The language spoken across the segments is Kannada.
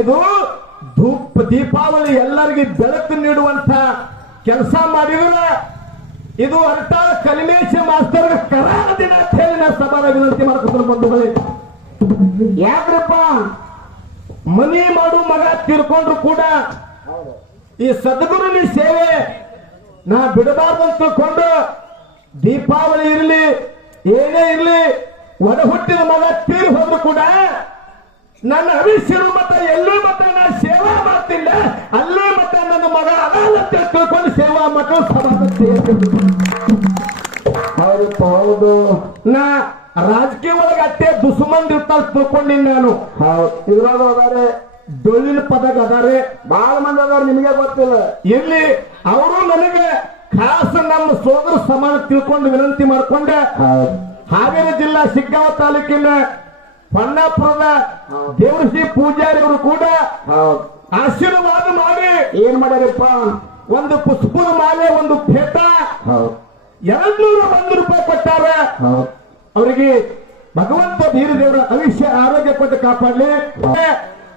ಇದು ದೀಪಾವಳಿ ಎಲ್ಲರಿಗೆ ಬೆಳಕು ನೀಡುವಂತ ಕೆಲಸ ಮಾಡಿದ್ರೆ ಇದು ಅರ್ಟಾಳ ಕಲಿಮೇಶ ಮಾಸ್ತರ್ ಕರಾಳ ದಿನ ಅಂತ ಹೇಳಿ ನಾ ಸಭಾದ ವಿನಂತಿ ಮಾಡ್ಕೊಂಡು ಬಂಧುಗಳೇ. ಯಾಕ್ರಪ್ಪ ಮನಿ ಮಾಡು ಮಗ ತೀರ್ಕೊಂಡ್ರು ಕೂಡ ಈ ಸದ್ಗುರುನಿ ಸೇವೆ ನಾ ಬಿಡಬಾರ್ದು ಅಂತ ತಿಳ್ಕೊಂಡು ದೀಪಾವಳಿ ಇರಲಿ ಏನೇ ಇರಲಿ ಒಡ ಹುಟ್ಟಿದ ಮಗ ತೀರಿ ಹೋದ್ರು ಕೂಡ ನನ್ನ ಅವಿಷ್ಯರು ಮತ ಎಲ್ಲೂ ಮತ ನಾ ಸೇವಾ ಮಾಡ್ತಿಲ್ಲ, ಅಲ್ಲೇ ಮತ ನನ್ನ ಮಗ ಅದಾಲಂತ ತಿಳ್ಕೊಂಡು ಸೇವಾ ಮತ ಹೌದಪ್ಪ ಹೌದು. ನಾ ರಾಜಕೀಯ ಒಳಗೆ ಅಟ್ಟೆ ದುಸ್ಮಂದ್ ಇರ್ತಾರ ತಿಳ್ಕೊಂಡಿನಿ ನಾನು. ಇದ್ರಾಗ ಅದಾರೆ ಡೊಳ್ಳಿನ ಪದಕ ಅದಾರೆ ಬಹಳ ಮಂದಿ ಅದಾರ, ನಿಮಗೆ ಗೊತ್ತಿಲ್ಲ. ಎಲ್ಲಿ ಅವರು ನನಗೆ ಖಾಸ ನಮ್ಮ ಸೋದರ ಸಮಾನ ತಿಳ್ಕೊಂಡು ವಿನಂತಿ ಮಾಡ್ಕೊಂಡೆ. ಹಾವೇರಿ ಜಿಲ್ಲಾ ಶಿಗ್ಗಾಂವ ತಾಲೂಕಿನ ಪಣ್ಣಾಪುರದ ದೇವಶ್ರೀ ಪೂಜಾರಿ ಅವರು ಕೂಡ ಆಶೀರ್ವಾದ ಮಾಡಿ ಏನ್ ಮಾಡ್ಯಾರಪ್ಪ, ಒಂದು ಪುಷ್ಪದ ಮಾಲೆ ಒಂದು ಭೇಟ 201 ರೂಪಾಯಿ ಕೊಟ್ಟಾರ. ಅವರಿಗೆ ಭಗವಂತ ಬೀರ ದೇವರ ಆಯುಷ್ಯ ಆರೋಗ್ಯ ಕೊಟ್ಟು ಕಾಪಾಡಲಿ.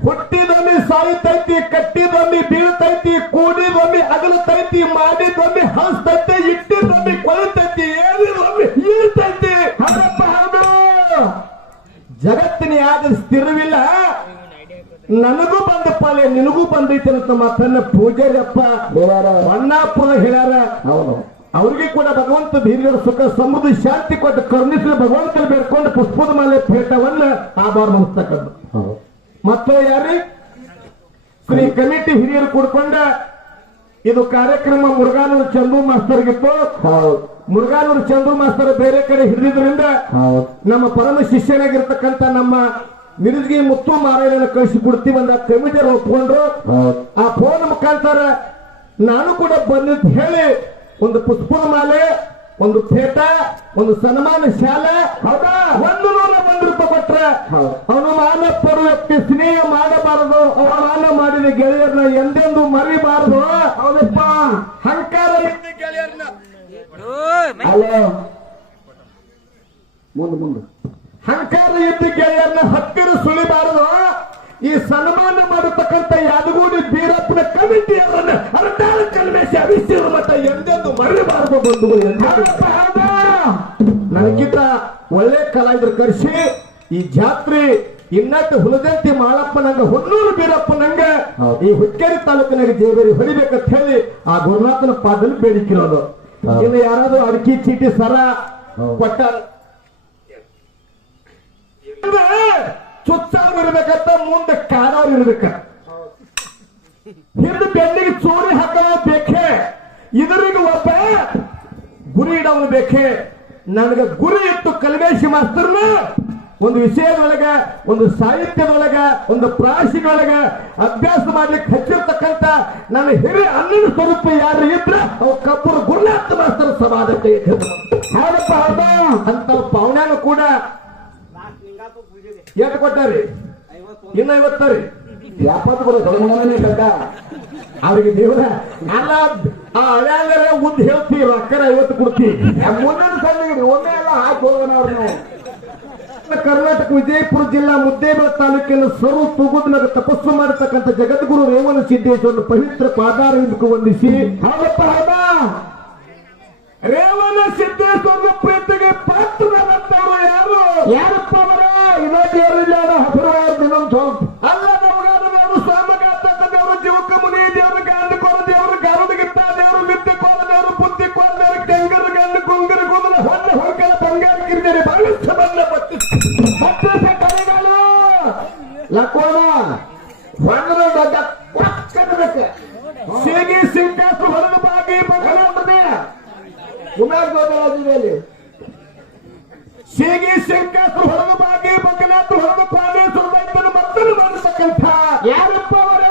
ಹುಟ್ಟಿದೊಮ್ಮೆ ಸಾಯುತ್ತೈತಿ, ಕಟ್ಟಿದೊಮ್ಮೆ ಬೀಳ್ತೈತಿ, ಕೂಡಿದೊಮ್ಮೆ ಅಗಲತೈತಿ, ಮಾಡಿದೊಮ್ಮೆ ಹಸ್ತೈತಿ, ಇಟ್ಟಿದೊಮ್ಮೆ ಕೊಳಿತೈತಿ, ಏನಿದೊಮ್ಮೆ ಇಳ್ತೈತಿ. ಹೌದಪ್ಪ ಹೌದು. ಜಗತ್ತಿನ ಯಾವ್ದು ಸ್ಥಿರವಿಲ್ಲ, ನನಗೂ ಬಂದ ಪಾಲೆ ನಿನಗೂ ಬಂದೈತೆ ಅಂತ ಮಾತನ್ನ ಪೂಜಾರಿ ಅಪ್ಪ ಮಣ್ಣಾಪುರ ಹೇಳ್ಯಾರ. ಅವ್ರಿಗೆ ಕೂಡ ಭಗವಂತ ದೀರ್ಘ ಸುಖ ಸಮೃದ್ಧಿ ಶಾಂತಿ ಕೊಟ್ಟು ಕರುಣಿಸಲು ಭಗವಂತನ ಬೇಡ್ಕೊಂಡು ಪುಷ್ಪದ ಮಾಲೆ ಪೇಟವನ್ನ ಆಭಾರ ಮಾಡಿಸ್ತಕ್ಕದ್ದು. ಮತ್ತು ಯಾರಿ ಶ್ರೀ ಕಮಿಟಿ ಹಿರಿಯರು ಕೂಡ್ಕೊಂಡ ಇದು ಕಾರ್ಯಕ್ರಮ ಮುರುಘಾನೂರು ಚಂದು ಮಾಸ್ತರ್ಗಿತ್ತು. ಮುರುಘಾನೂರು ಚಂದು ಮಾಸ್ತರ್ ಬೇರೆ ಕಡೆ ಹಿಡಿದ್ರಿಂದ ನಮ್ಮ ಪರಮ ಶಿಷ್ಯನಾಗಿರ್ತಕ್ಕಂಥ ನಮ್ಮ ಮಿರುಜಗಿ ಮುತ್ತು ಮಾರಾಯಣನ ಕಳಿಸಿ ಕೊಡ್ತೀವಿ ಅಂದ ಕಮಿಟಿಯರು ಒಪ್ಕೊಂಡ್ರು. ಆ ಫೋನ್ ಮುಖಾಂತರ ನಾನು ಕೂಡ ಬಂದಿದ್ದು ಹೇಳಿ ಒಂದು ಪುಷ್ಪದ ಮಾಲೆ, ಒಂದು ಪೇಟ, ಒಂದು ಸನ್ಮಾನ ಶಾಲೆ, ಹೌದಾ 101 ರೂಪಾಯಿ ಕೊಟ್ರೆ ಅವಮಾನ ಪಡುವ ವ್ಯಕ್ತಿ ಸ್ನೇಹ ಮಾಡಬಾರದು, ಅವಮಾನ ಮಾಡಿದ ಗೆಳೆಯರನ್ನ ಎಂದೆಂದು ಮರಿಬಾರದು. ಹೌದಪ್ಪ, ಅಹಂಕಾರ ಇದ್ದ ಗೆಳೆಯರನ್ನ ಮುಂದೆ ಅಹಂಕಾರ ಇದ್ದ ಗೆಳೆಯರನ್ನ ಹತ್ತಿರ ಸುಳಿಬಾರದು. ಈ ಸನ್ಮಾನ ಮಾಡತಕ್ಕಂಥ ಯಾದಗೂಡಿ ಬೀರಪ್ಪನ ಕಮಿಟಿಯವರನ್ನ ಅರಟಾಳ ಕಲ್ಮೇಶ ಅವಿಷ್ಯರು ಮತ ಎಂದೆಂದು ಮರಿಬಾರದು ಬಂಧುಗಳು. ನನಗಿಂತ ಒಳ್ಳೆ ಕಲಾವಿದರು ಕರೆಸಿ ಈ ಜಾತ್ರೆ ಇನ್ನಟ್ಟು ಹುಲದಂತಿ ಮಾಳಪ್ಪನಂಗ ಹೊನ್ನೂರು ಬೀರಪ್ಪನಂಗ ಈ ಹುಕ್ಕೇರಿ ತಾಲೂಕಿನಾಗ ಜೇಬೇರಿ ಹೊಡಿಬೇಕಂತ ಹೇಳಿ ಆ ಗುರುನಾಥನ ಪಾದದಲ್ಲಿ ಬೇಡಿಕಿರೋದು. ಇನ್ನು ಯಾರಾದ್ರೂ ಅಡಿಕೆ ಚೀಟಿ ಸರ ಕೊಟ್ಟಾರ ಚುಚ್ಚವ್ರು ಇರ್ಬೇಕಂತ ಮುಂದೆ ಕಾದವ್ರು ಇರ್ಬೇಕ, ಹಿಂದೆ ಬೆನ್ನಿಗೆ ಚೂರಿ ಹಾಕೋದು ಬೇಕೇ, ಇದರಿಗೆ ಒಬ್ಬ ಗುರಿ ಇಡವನು ಬೇಕೇ. ನನಗೆ ಗುರಿ ಇತ್ತು ಕಲ್ಮೇಶಿ ಮಾಸ್ತರ್ನ ಒಂದು ವಿಷಯದೊಳಗ, ಒಂದು ಸಾಹಿತ್ಯದೊಳಗ, ಒಂದು ಪ್ರಾಶಿನೊಳಗ ಅಭ್ಯಾಸ ಮಾಡ್ಲಿಕ್ಕೆ ಹಚ್ಚಿರ್ತಕ್ಕಂಥ ನನ್ನ ಹಿರಿಯ ಅನ್ನದ ಸ್ವರೂಪ ಯಾರು ಇದ್ರ ಅವ್ ಕಬ್ಬರು ಗುರುನಾಥ ಮಾಸ್ತರ್ ಸಮಾಜಕ್ಕೆ ಹೌದಪ್ಪ ಹೌದಾ ಅಂತ ಪವನ್ಯಾನು ಕೂಡ ಎಷ್ಟು ಕೊಟ್ಟಾರಿ? ಇನ್ನ 50 ರೀ, 70 ಕೂಡ ಅವ್ರಿಗೆ ದೇವರ ಅಲ್ಲ ಆ ಹಳ್ಯಾಗರೆ ಉದ್ದ ಹೇಳ್ತೀವಿ, ಅಕ್ಕರ 50 ಕೊಡ್ತೀವಿ. ಮುಂದಿನ ಸಣ್ಣ ಒಮ್ಮೆ ಎಲ್ಲ ಹಾಕಿ ಹೋಗೋಣ ಅವ್ರನ್ನು. ಕರ್ನಾಟಕ ವಿಜಯಪುರ ಜಿಲ್ಲಾ ಮುದ್ದೇಬಿಹಾಳ ತಾಲೂಕಿನ ಸರು ತೂಗುದ್ನಾಗ ತಪಸ್ಸು ಮಾಡತಕ್ಕಂಥ ಜಗದ್ಗುರು ರೇವಣ ಸಿದ್ದೇಶ್ವರನ ಪವಿತ್ರ ಪಾದಾರವಿಂದಕ್ಕೂ ವಂದಿಸಿ ಹೌದಪ್ಪ ಹೌದಾ ರೇವಣ ಸಿದ್ದೇಶ್ವರನ ಪ್ರೀತಿಗೆ ಪಾತ್ರರಾದಂತವರು ಯಾರು? ಯಾರಪ್ಪ ಅವರ ಇಲಾಖೆಯವರಿಲ್ಲ ಹಸಿರು ಅಲ್ಲ ನಮಗಾದವರು ಸಾಮಗಾತವರು ಜೀವಕ ಮುನಿ ದೇವರು ಗಾಂಧಿ ಕೋರ ದೇವರು ಗಾರುದಿಗಿತ್ತ ದೇವರು ನಿತ್ಯ ಕೋರ ದೇವರು ಬುದ್ಧಿ ಕೋರ ದೇವರು ಕೆಂಗರು ಗಂಡು ಗುಂಗರು ಗುಮಲ ಹೊನ್ನ ಹೊಂಕಲ ಬಂಗಾರ ಗಿರಿಜನೆ ಭವಿಷ್ಯ ಬಂದ ಮತ್ತೆ ಕರೆಗಳು ಲಕೋಣ ಹೊಂಗದ ದೊಡ್ಡ ಕಟ್ಟಬೇಕು ಸೇಗಿ ಸಿಂಕಾಸು ಹೊರದು ಬಾಗಿ ಮಗನೇ ಉಮೇಶ್ ಶೇಗಿ ಶಂಕಾಸು ಹೊರದು ಬಾಗಿ ಮಂಗನಾಥ ಹೊರದು ಪ್ರಾಣೇಶ್ವರ ಮತ್ತನ್ನು ಮಾಡತಕ್ಕಂಥ ಯಾರಪ್ಪ ಅವರ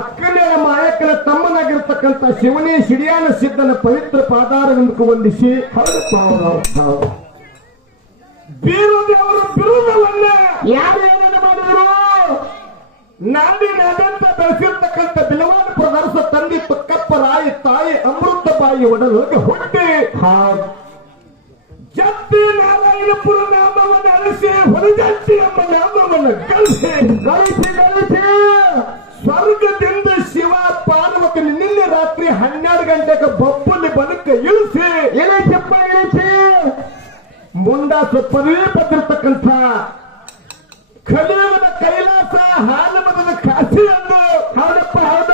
ಅಕ್ಕಲಿಯ ಮಾಯಕನ ತಮ್ಮನಾಗಿರ್ತಕ್ಕಂಥ ಶಿವನೇ ಶಿಡಿಯಾನ ಸಿದ್ಧನ ಪವಿತ್ರ ಪಾದಾರವಿಂದಕ್ಕೂ ವಂದಿಸಿ ಹೌದಪ್ಪ ಅವರು ಬೀರುದೇವರು ಬಿರುದವನ್ನ ಯಾರು ಏನೇನು ಮಾಡಿದ್ರು? ನಾಡಿನಾದ್ಯಂತ ಬೆಳೆಸಿರ್ತಕ್ಕಂಥ ಬಿಲವಾದ ಪ್ರದರ್ಶ ತಂದೆ ಪಕ್ಕಪ್ಪ ರಾಯಿ ತಾಯಿ ಅಮೃತ ಬಾಯಿ ಒಡಲೊಳಗೆ ಹುಟ್ಟಿ ಜತ್ತಿ ನಾರಾಯಣಪುರ ನಾಮವನ್ನು ಅರಸಿ ಹೊರಜತ್ತಿ ಎಂಬ ನಾಮವನ್ನು ಕಳಿಸಿ ಸ್ವರ್ಗದಿಂದ ಶಿವ ಪಾರ್ವತಿ ನಿನ್ನೆ ರಾತ್ರಿ 12 ಗಂಟೆಗೆ ಬೊಬ್ಬಲಿ ಬನಕ್ಕೆ ಇಳಿಸಿ ಮುಂಡಾಸ ಪದವಿ ಪಡೆದಿರ್ತಕ್ಕಂಥ ಕಲಿಯುಗದ ಕೈಲಾಸ ಹಾಲಮರದ ಕಾಶಿ ಎಂದು ಹೌದಪ್ಪ ಹೌದ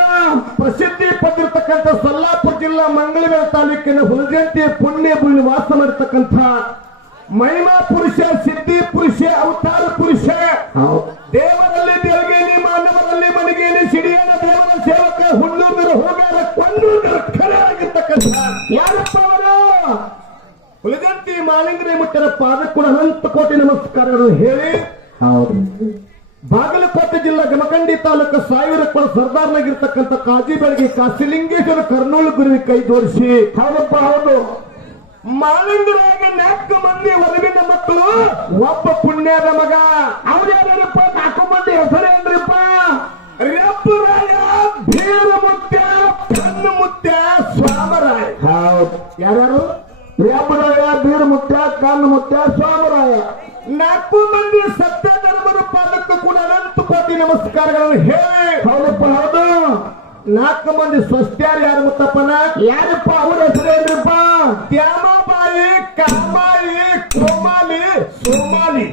ಪ್ರಸಿದ್ಧಿ ಪಡೆದಿರ್ತಕ್ಕಂಥ ಸೊಲ್ಲಾಪುರ ಜಿಲ್ಲಾ ಮಂಗಳೂರು ತಾಲೂಕಿನ ಹುಲಜಂತಿ ಪುಣ್ಯ ಭೂಮಿ ವಾಸ ಮಾಡಿರ್ತಕ್ಕಂಥ ಮಹಿಮಾ ಪುರುಷ ಸಿದ್ಧಿ ಪುರುಷ ಅವತಾರ ಪುರುಷ ದೇವರಲ್ಲಿ ದೇವಗೇನಿ ಮಾನವರಲ್ಲಿ ಮಣಿಗೇನಿ ಸಿಡಿಯನ ದೇವರ ಸೇವಕ ಹುಣ್ಣೂರ ಹೋಗಾರ ಕೊಂಡೂರ ಖರೆ ಆಗಿರ್ತಕ್ಕಂಥ ಯಾರಪ್ಪ ಅವರು ಹುಲಜಂತಿ ಮಾಲಿಂಗನೇ ಮುಟ್ಟರ ಪಾದಕ್ಕೆ ಕೂಡ ಅನಂತ ಕೋಟಿ ನಮಸ್ಕಾರಗಳು ಹೇಳಿ ಬಾಗಲಕೋಟೆ ಜಿಲ್ಲಾ ಜಮಖಂಡಿ ತಾಲೂಕು ಸಾವಿರ ಕೊಳ ಸರ್ದಾರ್ನಾಗಿರ್ತಕ್ಕಂಥ ಕಾಜಿ ಬೆಳಗ್ಗೆ ಕಾಶಿಲಿಂಗೇಶ್ವರ ಕರ್ನೂಲು ಗುರುವಿ ಕೈ ಜೋಡಿಸಿ ಹೌದಪ್ಪ ಹೌದು ಮಾಲಿಂಗರಾಗ 4 ಮಂದಿ ಹೊರಗಿನ ಮಕ್ಕಳು ಒಬ್ಬ ಪುಣ್ಯದ ಮಗ ಅವ್ರ್ಯಾರಪ್ಪ 4 ಮಂದಿ ಹೆಸರೇನ್ರಿಪ್ಪ ರೆಪ್ಪರಾಯ ಭೀರಮುತ್ಯ ಕಣ್ಣುಮುತ್ಯ ಸ್ವಾಮರಾಯ ಹೌದು ಯಾರ್ಯಾರು ರೆಪ್ಪರಾಯ ಭೀರಮುತ್ಯ ಕಣ್ಣುಮುತ್ಯ ಸ್ವಾಮರಾಯ 4 ಮಂದಿ ಸತ್ಯ ಧರ್ಮದ ಪಾದಕ್ಕೂ ಕೂಡ ಅನಂತ ಕೋಟಿ ನಮಸ್ಕಾರಗಳನ್ನು ಹೇಳಿ ಹೌದಪ್ಪ ಹೌದು 4 ಮಂದಿ ಸ್ವಸ್ತ್ಯಾರು ಯಾರು ಮುತ್ತಪ್ಪನ ಯಾರಪ್ಪ ಅವ್ರ ಹೆಸರೇನ್ರಿಪ್ಪ ದ್ಯಾಮಾಬಾಯಿ ಕಾಮಾಯಿ ಕೋಮಾಲಿ ಸೋಮಾಲಿ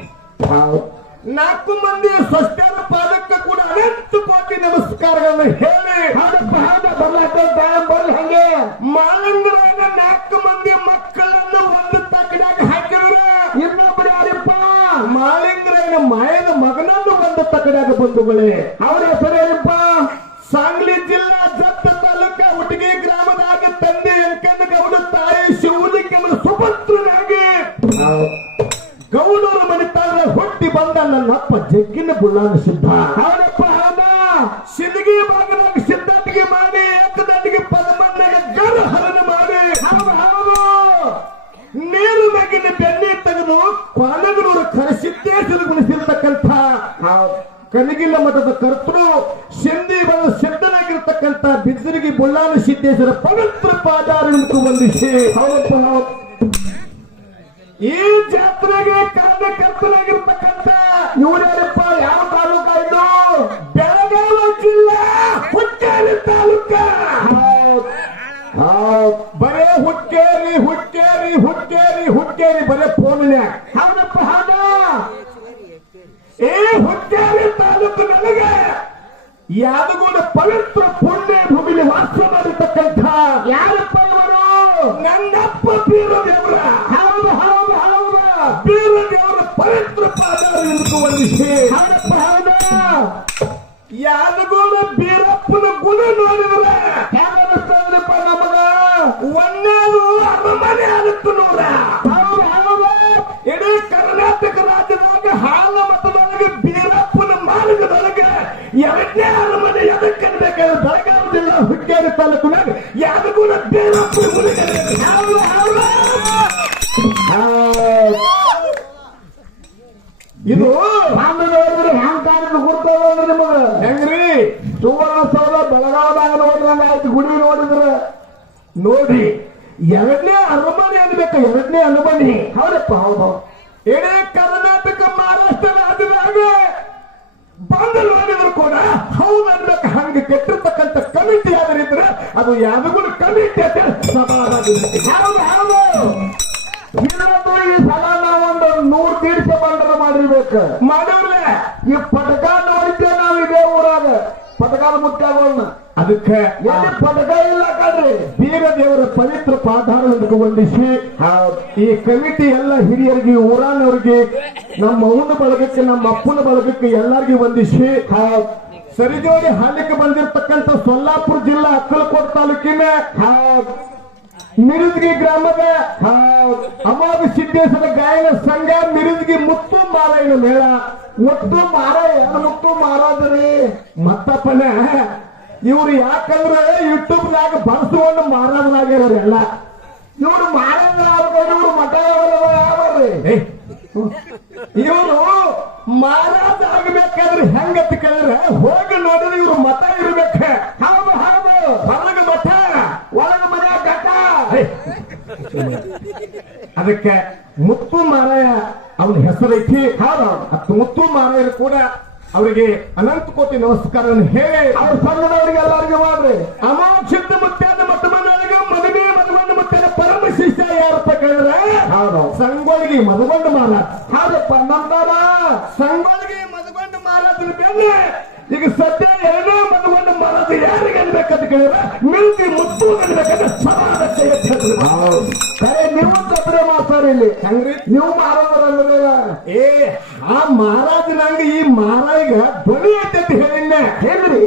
4 ಮಂದಿ ಸ್ವಸ್ತ್ಯಾರ ಪಾದಕ್ಕೂ ಕೂಡ ಅನಂತ ಕೋಟಿ ನಮಸ್ಕಾರಗಳನ್ನು ಹೇಳಿ ಹೌದಪ್ಪ ಹೌದ ಬರ್ಲಿ ಹಂಗೆ ಮಾಲಿಂಗರಾಗ 4 ಮಂದಿ ಮಕ್ಕಳನ್ನು ಒಂದು ತಕಡ್ಯಾಗ ಹಾಕಿದ್ರೆ ಇನ್ನೊಬ್ಬರು ಯಾರಪ್ಪ ಮಾಲಿಂಗರಾಯನ ಮಾಯನ ಮಗನನ್ನು ಒಂದು ತಕಡ್ಯಾಗ ಬಂಧುಗಳೇ ಅವರ ಹೆಸರೇನಪ್ಪ ಸಾಂಗ್ಲಿ ಜಿಲ್ಲಾ ಜತ್ತ ತಾಲೂಕ ಹುಟಗಿ ಗ್ರಾಮದಾಗ ತಂದೆ ಎಂಕಂದ ಗೌಡ ತಾಯಿ ಶಿವಲಿಂಗಮ್ಮನ ಸುಪುತ್ರನಾಗಿ ಗೌಡರ ಮನಿತಾಗ ಹುಟ್ಟಿ ಬಂದ ನನ್ನಪ್ಪ ಜಗ್ಗಿನ ಬುಳ್ಳಾನ ಸಿದ್ಧ ಹೌದಪ್ಪ ಹೌದ ಸಿದ್ಧಗಿ ಭಾಗದಾಗ ಸಿದ್ಧಾಟಿಗೆ ಮಾಡಿ ಏಕದಾಟಿಗೆ ಪದಮಣ್ಣಗ ಗರ ಹರಣ ಮಾಡಿ ಹೌದು ನೀರು ಮ್ಯಾಗಿನ ಬೆಣ್ಣೆ ತೆಗೆದು ಕೊನಗನೂರು ಕರಸಿದ್ದೇಶ್ವರ ಗುಣಿಸಿರ್ತಕ್ಕಂಥ ಕನಗಿಲ್ಲ ಮಠದ ಕರ್ತೃ ಸಿಂಧಿ ಬಲ ಸಿದ್ಧನಾಗಿರ್ತಕ್ಕಂಥ ಬಿದ್ದರಿಗೆ ಬುಳ್ಳಾನ ಸಿದ್ದೇಶ್ವರ ಪವಿತ್ರ ಪಾದಾರವಿಂದು ವಂದಿಸಿ ಹೌದಪ್ಪ ಈ ಜಾತ್ರೆಗೆ ಕಾರಣಕರ್ತನಾಗಿರ್ತಕ್ಕಂಥ ಇವರ್ಯಾರಪ್ಪ ಯಾವ ತಾಲೂಕ ಇದು ಬೆಳಗಾವಿ ಜಿಲ್ಲಾ ಹುಕ್ಕೇರಿ ತಾಲೂಕ ಬರೇ ಹುಕ್ಕೇರಿ ಹುಕ್ಕೇರಿ ಹುಕ್ಕೇರಿ ಹುಕ್ಕೇರಿ ಬರೇ ಫೋನ್ನ್ಯಾಗ ಹೌದಪ್ಪ ಹೌದ ಈ ಹುಕ್ಕೇರಿ ತಾಲೂಕು ನನಗೆ ಯಾದಗೂಡ ಪವಿತ್ರ ಪುಣ್ಯ ಭೂಮಿಲಿ ವಾಸ ಮಾಡಿರ್ತಕ್ಕಂಥ ಯಾರಪ್ಪ ಇವರು ನನ್ನಪ್ಪ ಬೀರದೇವರ ಹೌದು ಹೌದು ಹೌದು ಬೀರದೇವರ ಪವಿತ್ರ ಪಾದಾರವಿಂದು ವಂದಿಸಿ ಹೌದಪ್ಪ ಹೌದ ಯಾದಗೂಡ ಬೀರಪ್ಪನ ಗುಣ ನೋಡಿದ್ರೆ ಹೇಗನ್ನಿಸ್ತದಪ್ಪ ನಮಗ ಒಂದೇದು ಅರಮನೆ ಆಗುತ್ತೆ ನೋಡ ಹೌದು ಹೌದು ಇಡೀ ಕರ್ನಾಟಕ ರಾಜ್ಯದಾಗ ಹಾಲ ಮತದೊಳಗೆ ಬೀರಪ್ಪನ ಮಾರ್ಗದೊಳಗೆ 2ನೇ ಅರಮನೆ ಎದಕ್ಕೆ ಬೇಕಾದ್ರೆ ಬೆಳಗಾವಿ ಜಿಲ್ಲಾ ಹುಕ್ಕೇರಿ ತಾಲೂಕಿನಾಗ ಯಾದಗೂಡ ಬೀರಪ್ಪನ ಗುಡಿಗೆ ಹೌದು ಹೌದು ಇದು ನೋಡಿದ್ರೆ ಹ್ಯಾಂಗ್ ಕಾರಣ ಗುರ್ತವ್ರಿ ನಿಮಗ ಹೆಂಗ್ರಿ ಸುವರ್ಣಸೌಧ ಬೆಳಗಾವದಾಗ ನೋಡಿದ್ರೆ ಆಯ್ತು ಗುಡಿ ನೋಡಿದ್ರೆ ನೋಡಿ 2ನೇ ಅರಮನೆ ಅನ್ಬೇಕು 2ನೇ ಅರಮನೆ ಹೌದಪ್ಪ ಹೌದು ಇಡೀ ಕರ್ನಾಟಕ ಮಹಾರಾಷ್ಟ್ರ ರಾಜ್ಯದಾಗ ಬಂದು ನೋಡಿದ್ರು ಕೂಡ ಹೌದು ಅನ್ಬೇಕು ಹಂಗೆ ಕೆಟ್ಟಿರ್ತಕ್ಕಂಥ ಕಮಿಟಿ ಯಾವ್ದಾರಿದ್ರೆ ಅದು ಯಾವ್ದು ಕಮಿಟಿ ಅಂತ ಸಭಾವಾಗಿರುತ್ತೆ ಹೌದು ಹೌದು ಇವತ್ತು ಈ ಸಲ ನಾವೊಂದು 100 ತೀರ್ಥ ಬಂಡರ ಮಾಡಿರ್ಬೇಕು ಮಾಡಿರ್ಲೆ ಈ ಪಟಕ ನೋಡಿದ್ದೆ ನಾವು ಇದೇ ಊರಾಗ ಪಟಕಾಲ ಮುತ್ಯಾಗಳನ್ನ ಅದಕ್ಕೆ ಎಲ್ಲಿ ಪಟಕ ಇಲ್ಲ ಕಣ್ರಿ ಬೀರದೇವರ ಪವಿತ್ರ ಪಾದಾರವನ್ನು ವಂದಿಸಿ ಈ ಕಮಿಟಿ ಎಲ್ಲ ಹಿರಿಯರಿಗೆ ಊರಾನವ್ರಿಗೆ ನಮ್ಮ ಅವನ ಬಳಗಕ್ಕೆ ನಮ್ಮ ಅಪ್ಪನ ಬಳಗಕ್ಕೆ ಎಲ್ಲರಿಗೂ ವಂದಿಸಿ ಸರಿಜೋಡಿ ಹಾಲಿಗೆ ಬಂದಿರತಕ್ಕಂಥ ಸೊಲ್ಲಾಪುರ ಜಿಲ್ಲಾ ಅಕ್ಕಲಕೋಟೆ ತಾಲೂಕಿನ ಮಿರುದ್ಗಿ ಗ್ರಾಮದ ಅಮೋಘ ಸಿದ್ದೇಶ್ವರ ಗಾಯನ ಸಂಘ ಮಿರುದ್ಗಿ ಮುತ್ತು ಮಾರಾಯಣ ಮೇಳ ಮುತ್ತು ಮಾರಾಯ ಮುತ್ತು ಮಾರಾದ್ರಿ ಮತ್ತಪ್ಪನ ಇವ್ರು ಯಾಕಂದ್ರೆ ಯೂಟ್ಯೂಬ್ನಾಗ ಬಳಸುಕೊಂಡು ಮಾರಾದ್ರಾಗ್ಯಾರ ಎಲ್ಲ ಇವ್ರು ಮಾರಾದ್ರಾಗ ಇವ್ರು ಮಠ ಯಾವ್ರಿ ಇವರು ಮಾರಾಟ ಆಗ್ಬೇಕಾದ್ರೆ ಹೆಂಗತ್ತ ಕೇಳಿದ್ರೆ ಹೋಗಿ ನೋಡಿದ್ರೆ ಇವ್ರು ಮಠ ಇರ್ಬೇಕ ಹೌದು ಹೌದು ಹೊರಗ ಮಠ ಒಳಗ ಮನೆ ಘಟ ಅದಕ್ಕೆ ಮುತ್ತು ಮಾರಾಯ ಅವನ ಹೆಸರೈತಿ ಹೌದು ಮುತ್ತು ಮಾರಾಯರು ಕೂಡ ಅವರಿಗೆ ಅನಂತ ಕೋಟಿ ನಮಸ್ಕಾರವನ್ನು ಹೇಳಿ ಅವ್ರ ಸಂಘದವರಿಗೆ ಎಲ್ಲರಿಗೂ ಮಾಡ್ರಿ. ಅಮೋಕ್ಷಿತ ಮುತ್ಯಾದ ಮತ್ತು ಮನೆಯೊಳಗೆ ಮದುವೆ ಮದುಗೊಂಡು ಮುತ್ಯಾದ ಪರಮ ಶಿಷ್ಯ ಯಾರಪ್ಪ ಕೇಳಿದ್ರೆ ಹೌದು ಸಂಗೊಳ್ಳಿಗೆ ಮದುಗೊಂಡು ಮಾರಾಟ. ಹೌದಪ್ಪ ನಂಬರ ಸಂಗೊಳ್ಳಿಗೆ ಮದುಗೊಂಡು ಮಾರಾಟದ ಬೆನ್ನೆ ಈಗ ಸದ್ಯ ಎರಡೇ ಮದುಗೊಂಡು ಮಾರಾಟ ಯಾರಿಗೆ ಅನ್ಬೇಕಂತ ಕೇಳಿದ್ರೆ ಮಿಲ್ಕಿ ಮುತ್ತು ಅನ್ಬೇಕಂದ್ರೆ ಸಮಾನ ಕರೆ ನೀವು ತಪ್ಪರೆ ಮಾತಾಡಿ ಇಲ್ಲಿ ಹಂಗ್ರಿ ನೀವು ಮಾರೋದ್ರಂದ್ರೆ ಏ ಆ ಮಹಾರಾಜ ನಂಗೆ ಈ ಮಹಾರಾಜ ಧ್ವನಿ ಐತೆ ಹೇಳಿದ್ದೆ ಹೇಳ್ರಿ.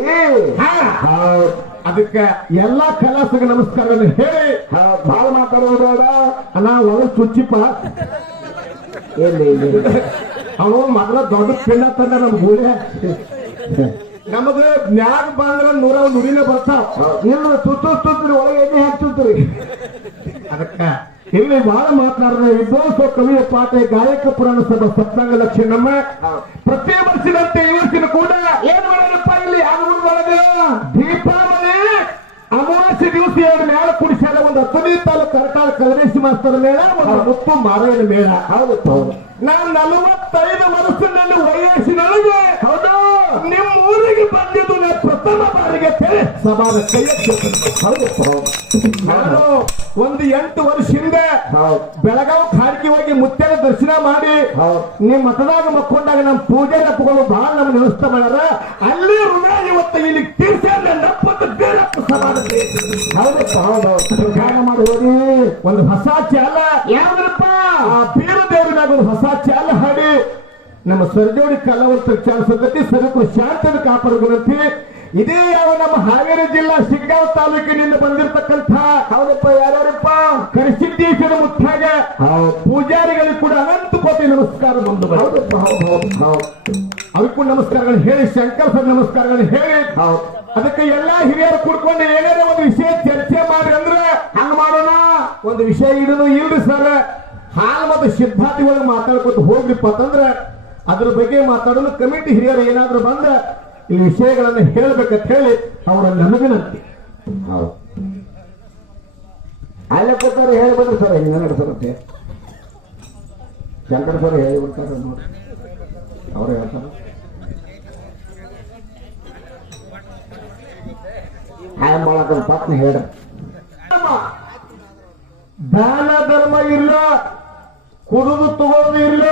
ಅದಕ್ಕ ಎಲ್ಲಾ ಕಲಾಸಗ ನಮಸ್ಕಾರವನ್ನು ಹೇಳಿ ಬಾಳ ಮಾತಾಡೋದು ಬೇಡ ಅಣ್ಣ ಒಳ ಚುಚ್ಚಿಪ್ಪ ಎಲ್ಲಿ ಅವನು ಮೊದಲ ದೊಡ್ಡ ಪಿಂಡ ತಂದ ನಮ್ ಗೂಡೆ ನಮಗ ನ್ಯಾಗ ಬಂದ್ರ ನುರಿನೇ ಬರ್ತಾವ ಇಲ್ಲ ತುತ್ತುತ್ರಿ ಒಳಗೆ ಎಣ್ಣೆ ಹಾಕ್ತಿರ್ತೀರಿ. ಅದಕ್ಕ ಇಲ್ಲಿ ಬಹಳ ಮಾತನಾಡಿದ ವಿದ್ವಾಂಸ ಕವಿಯ ಪಾಠ ಗಾಯಕ ಪುರಾಣ ಸಭಾ ಸಪ್ತಾಂಗ ಲಕ್ಷ್ಮಮ್ಮ ಪ್ರತಿ ವರ್ಷದಂತೆ ಈ ವರ್ಷದ ಕೂಡ ಏನ್ ಮಾಡೋಣಪ್ಪ ಇಲ್ಲಿ ಆನಂದೊಳಗೆ ದೀಪಾವಳಿ ಅಮಾವಾಸ್ಯೆ ದಿವಸ ಎರಡು ಮೇಳ ಕುಡಿಸ್ಯಾರ. ಒಂದು 15 ತಾಲೂಕು ಕರ್ನಾಟಕ ಕಲರೇಶಿ ಮಾಸ್ತರ ಮೇಳ, ಒಂದು ಮುತ್ತು ಮಾರಾಯಣ ಮೇಳ. ಹೌದು ನಾನು 45 ವರ್ಷ ನನ್ನ ವಯಸ್ಸಿನೊಳಗೆ ಹೌದು ನಿಮ್ಮ ಊರಿಗೆ ಬಂದಿದ್ದು ನಾನು ಪ್ರಥಮ ಬಾರಿಗೆ ಸಭಾದ ಕೈಯ ನಾನು ಒಂದು 8 ವರ್ಷ ಹಿಂದೆ ಬೆಳಗಾವ್ ಖಾಡ್ಗಿ ಹೋಗಿ ಮುತ್ಯಾನ ದರ್ಶನ ಮಾಡಿ ನಿಮ್ ಮತದಾಗ ಮಕ್ಕೊಂಡಾಗ ನಮ್ಮ ಪೂಜೆ ನಪ್ಪಗಳು ಬಹಳ ನಮ್ ವ್ಯವಸ್ಥೆ ಮಾಡ್ಯಾರ. ಅಲ್ಲಿ ಋಣ ಇವತ್ತು ಇಲ್ಲಿ ತೀರ್ಸ್ಯಾರ ನಪ್ಪತ್ತು ಬೇಡಪ್ಪ ಸಭಾದ ಮಾಡಿ ಹೋಗಿ ಒಂದು ಹೊಸ ಚಾಲ ಯಾವ್ದಪ್ಪ ಆ ಬೀರ ದೇವರಿನಾಗ ಒಂದು ಹೊಸ ಚಾಲ ಹಾಡಿ ನಮ್ಮ ಸರ್ಜೋಡಿ ಕಲಾವಂತರ ಚಾಲ ಸಂಗತಿ ಸರಕು ಶಾಂತದ ಕಾಪಾಡುವಂತೆ ಇದೇ ಯಾವ ನಮ್ಮ ಹಾವೇರಿ ಜಿಲ್ಲಾ ಶಿಗ್ಗಾಂವ್ ತಾಲೂಕಿನಿಂದ ಬಂದಿರತಕ್ಕಂಥ ಹೌದಪ್ಪ ಯಾರ್ಯಾರಪ್ಪ ಕರಿಸಿದ್ದೇಶ್ವರ ಮುಖ್ಯಾಗ ಪೂಜಾರಿಗಳಿಗೆ ಕೂಡ ಅನಂತ ಕೋಟಿ ನಮಸ್ಕಾರ ಬಂದು ಹೌದಪ್ಪ ಅವ್ರಿಗೆ ಕೂಡ ನಮಸ್ಕಾರಗಳನ್ನು ಹೇಳಿ ಶಂಕರ್ ಸರ್ ನಮಸ್ಕಾರಗಳನ್ನು ಹೇಳಿ ಅದಕ್ಕೆ ಎಲ್ಲಾ ಹಿರಿಯರು ಕೂಡ್ಕೊಂಡು ಏನಾರ ಒಂದು ವಿಷಯ ಚರ್ಚೆ ಮಾಡಿ ಅಂದ್ರೆ ಹಂಗ ಮಾಡೋಣ. ಒಂದು ವಿಷಯ ಇಡೋದು ಇಲ್ರಿ ಸರ್ ಹಾಲು ಮತ್ತು ಸಿದ್ಧಾರ್ಥಿಗಳಿಗೆ ಮಾತಾಡ್ಕೊತ ಹೋಗ್ರಿಪ್ಪ ಅಂತಂದ್ರೆ ಅದ್ರ ಬಗ್ಗೆ ಮಾತಾಡೋದು ಕಮಿಟಿ ಹಿರಿಯರು ಏನಾದ್ರು ಬಂದ ಈ ವಿಷಯಗಳನ್ನು ಹೇಳ್ಬೇಕಂತ ಹೇಳಿ ಅವರ ನನಗನಂತೆ ಹೌದು ಅಲ್ಲೇ ಕೊಟ್ಟಾರೆ ಹೇಳಿ ಬಂದ್ರು ಸರ್ ಹಿಂಗ ನಡೆಸರುತ್ತೆ ಶಂಕರ್ ಸರ್ ಹೇಳಿಬಿಡ್ತಾರೆ ನೋಡಿ ಅವ್ರು ಹೇಳ್ತಾರೆ ಹಾಯಂಬಾಳಕರ ಪತ್ನಿ ಹೇಳ ದಾನ ಧರ್ಮ ಇಲ್ಲ, ಕುಡಿದು ತಗೋದು ಇಲ್ಲ,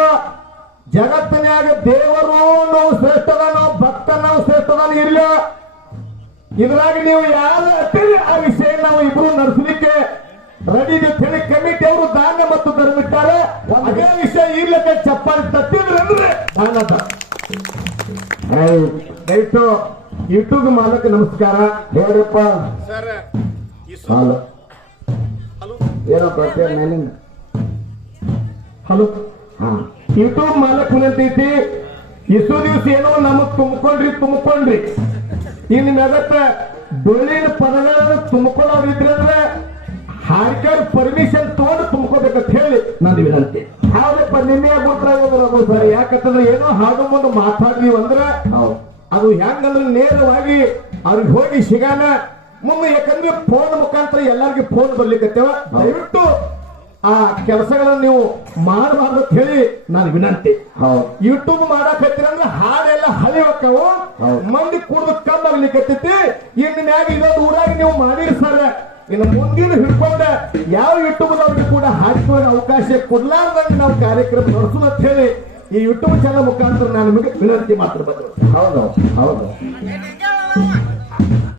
ಜಗತ್ತಿನಾಗ ದೇವರು ನಾವು ಶ್ರೇಷ್ಠದನೋ ಭಕ್ತ ನಾವು ಶ್ರೇಷ್ಠದನ ಇಲ್ಲ. ಇದ್ರಾಗ ನೀವು ಯಾರು ಅಟ್ಟಿರಿ ಆ ವಿಷಯ ನಾವು ಇಬ್ರು ನಡೆಸಲಿಕ್ಕೆ ರೆಡಿ ಹೇಳಿ ಕಮಿಟಿ ಅವರು ದಾನ ಮತ್ತು ಧರ್ಮ ಇಟ್ಟಾರೆ. ಅದೇ ವಿಷಯ ಇರ್ಲಿಕ್ಕೆ ಚಪ್ಪಾಳಿ ತಟ್ಟಿದ್ರೆ ಅಂದ್ರೆ ದಾನದ ದಯವಿಟ್ಟು ಯೂಟ್ಯೂಬ್ ಮಾಲಕ ನಮಸ್ಕಾರ ಹೇಳ್ರಪ್ಪ ಏನಪ್ಪ ಹಲೋ ಯೂಟ್ಯೂಬ್ ಮಾಲಕ್ ಏನಂತೈತಿ ಇಷ್ಟು ದಿವಸ ಏನೋ ನಮಗ್ ತುಂಬಿಕೊಂಡ್ರಿ ಇನ್ನು ನಗತ್ತ ಡೊಳ್ಳಿನ ಪದಗಳನ್ನು ತುಂಬಿಕೊಳ್ಳೋರು ಇದ್ರಂದ್ರೆ ಹಾರ್ಕರ್ ಪರ್ಮಿಷನ್ ತಗೊಂಡು ತುಂಬ್ಕೋಬೇಕಂತ ಹೇಳಿ ನಾನು ವಿನಂತಿ. ಹೌದಪ್ಪ ನಿನ್ನೆ ಗೊತ್ತಾಗೋದ್ರ ಸರ್ ಯಾಕಂತಂದ್ರೆ ಏನೋ ಹಾಡು ಮುಂದೆ ಮಾತಾಡ್ತೀವಿ ಅಂದ್ರೆ ಅದು ಹೆಂಗಂದ್ರೆ ನೇರವಾಗಿ ಅವ್ರಿಗೆ ಹೋಗಿ ಸಿಗಾನ ಮುಂದೆ ಯಾಕಂದ್ರೆ ಫೋನ್ ಮುಖಾಂತರ ಎಲ್ಲರಿಗೂ ಫೋನ್ ಬರ್ಲಿಕ್ಕತ್ತೇವ. ದಯವಿಟ್ಟು ಆ ಕೆಲಸಗಳನ್ನು ನೀವು ಮಾಡಬಾರ್ದು ಅಂತ ಹೇಳಿ ನಾನು ವಿನಂತಿ. ಯೂಟ್ಯೂಬ್ ಮಾಡಕತ್ತೀರಂದ್ರೆ ಹಾಡೆಲ್ಲ ಹಳಿ ಹೋಕ್ಕವು ಮಂದಿ ಕುಡ್ದು ಕಮ್ಮಾಗ್ಲಿಕ್ಕತ್ತೈತಿ. ಇನ್ನು ಮ್ಯಾಗ ಇದೊಂದು ಊರಾಗಿ ನೀವು ಮಾಡಿರಿ ಸರ್ ಇನ್ನು ಮುಂದಿನ ಹಿಡ್ಕೊಂಡ ಯಾವ ಯೂಟ್ಯೂಬ್ನವ್ರಿಗೆ ಕೂಡ ಹಾಡಿಕೊಳ್ಳೋ ಅವಕಾಶ ಕೊಡ್ಲಾರ್ದಂಗೆ ನಾವು ಕಾರ್ಯಕ್ರಮ ನಡೆಸೋಣ ಅಂತ ಹೇಳಿ ಈ ಯೂಟ್ಯೂಬ್ ಚಾನಲ್ ಮುಖಾಂತರ ನಾನು ನಿಮಗೆ ವಿನಂತಿ ಮಾತ್ರ ಬಂದರು. ಹೌದು